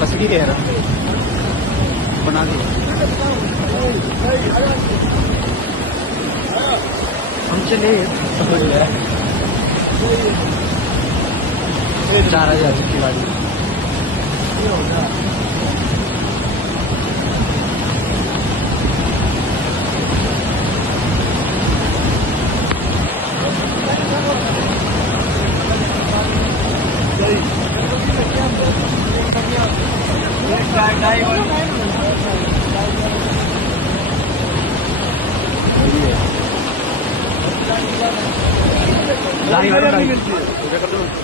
बस की कह रहा बना दिया हम चले 4000 की गाड़ी ढाई